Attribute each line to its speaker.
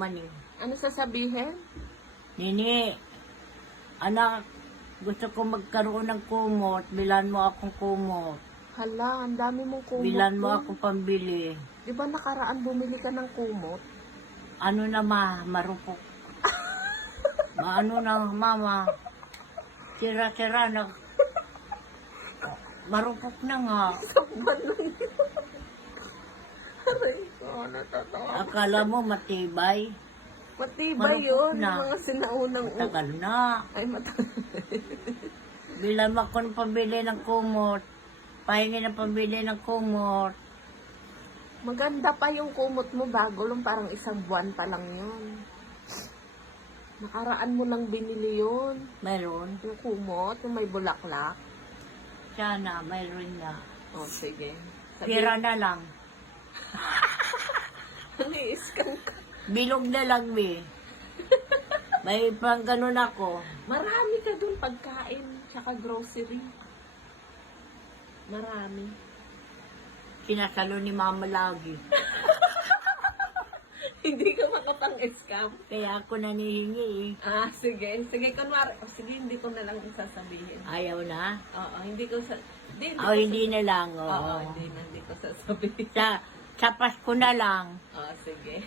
Speaker 1: naman eh.
Speaker 2: Ano sasabihin?
Speaker 1: Nini, anak, gusto ko magkaroon ng kumot. Bilan mo akong kumot.
Speaker 2: Hala, ang dami mong kumot.
Speaker 1: Bilan mo akong pambili.
Speaker 2: Di ba nakaraan bumili ka ng kumot?
Speaker 1: Ano na ma, marupok. Maano na mama. Sira-sira na. Marupok na nga.
Speaker 2: Ko, natatawa.
Speaker 1: Akala mo matibay.
Speaker 2: Matibay
Speaker 1: Marupok
Speaker 2: yun,
Speaker 1: na.
Speaker 2: yung mga sinaunang u-
Speaker 1: Tagal na.
Speaker 2: Ay, matagal.
Speaker 1: Bilan mo ako ng pambili ng kumot. Pahingi ng pambili ng kumot.
Speaker 2: Maganda pa yung kumot mo bago lang, parang isang buwan pa lang yun. Nakaraan mo lang binili yun.
Speaker 1: Meron.
Speaker 2: Yung kumot, yung may bulaklak.
Speaker 1: Sana, mayroon nga.
Speaker 2: O, oh, sige.
Speaker 1: Pira na lang.
Speaker 2: Nang-i-scam ka.
Speaker 1: Bilog na lang, be. May pang ganun ako.
Speaker 2: Marami ka dun pagkain, tsaka grocery. Marami.
Speaker 1: Sinasalo ni mama lagi.
Speaker 2: hindi ka makapang-scam.
Speaker 1: Kaya ako nanihingi eh.
Speaker 2: Ah, sige. Sige, kunwari. Oh, sige, hindi ko na lang sasabihin.
Speaker 1: Ayaw na?
Speaker 2: Oo, hindi ko sa... Hindi,
Speaker 1: O, hindi na lang.
Speaker 2: Oo,
Speaker 1: Oo.
Speaker 2: hindi na, hindi ko sasabihin.
Speaker 1: Sa, sa Pasko na lang.
Speaker 2: Oo, sige.